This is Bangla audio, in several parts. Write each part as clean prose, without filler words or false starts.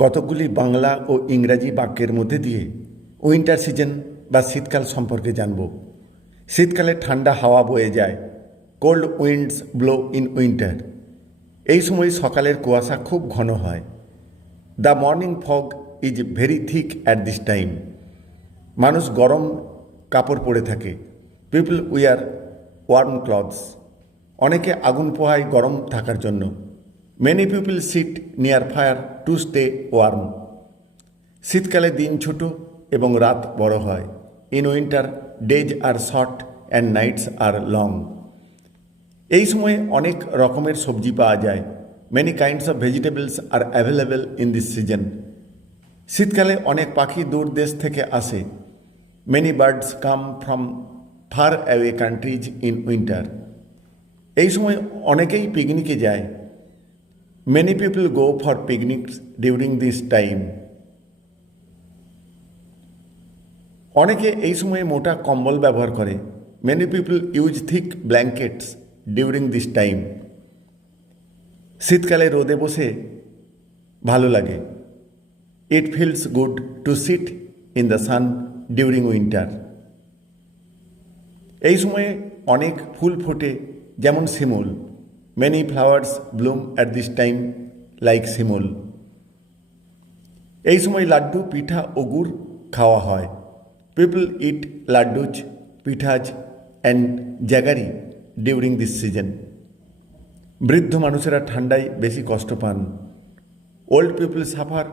কতকগুলি বাংলা ও ইংরাজি বাক্যের মধ্যে দিয়ে উইন্টার সিজন বা শীতকাল সম্পর্কে জানব। শীতকালে ঠান্ডা হাওয়া বয়ে যায়, cold winds blow in winter. এই সময় সকালের কুয়াশা খুব ঘন হয়। The morning fog is very thick at this time. মানুষ গরম কাপড় পরে থাকে। People wear warm clothes. অনেকে আগুন পোহায় গরম থাকার জন্য। Many people sit near fire to stay warm. শীতকালে দিন ছোট এবং রাত বড় হয়। In winter days are short and nights are long. এই সময়ে অনেক রকমের সবজি পাওয়া যায়। Many kinds of vegetables are available in this season. শীতকালে অনেক পাখি দূর দেশ থেকে আসে। Many birds come from far away countries in winter. এই সময় অনেকেই পিকনিকে যায়। Many people go for picnics during this time. অনেকে এই সময়ে মোটা কম্বল ব্যবহার করে। Many people use thick blankets during this time. শীতকালে রোদে বসে ভালো লাগে। It feels good to sit in the sun during winter. এই সময়ে অনেক ফুল ফোটে, যেমন শিমুল। Many flowers bloom at this time like shimul. এই সময় লাড্ডু, পিঠা ও গুড় খাওয়া হয়। People eat laddoos, pithas and jaggery during this season. বৃদ্ধ মানুষেরা ঠান্ডায় বেশি কষ্ট পান। Old people suffer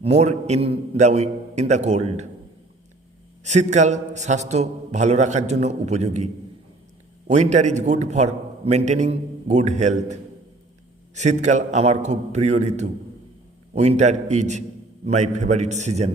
more in the cold. শীতকাল স্বাস্থ্য ভালো রাখার জন্য উপযোগী। Winter is good for maintaining good health. শীতকাল আমার খুব প্রিয় ঋতু। Winter is my favourite season.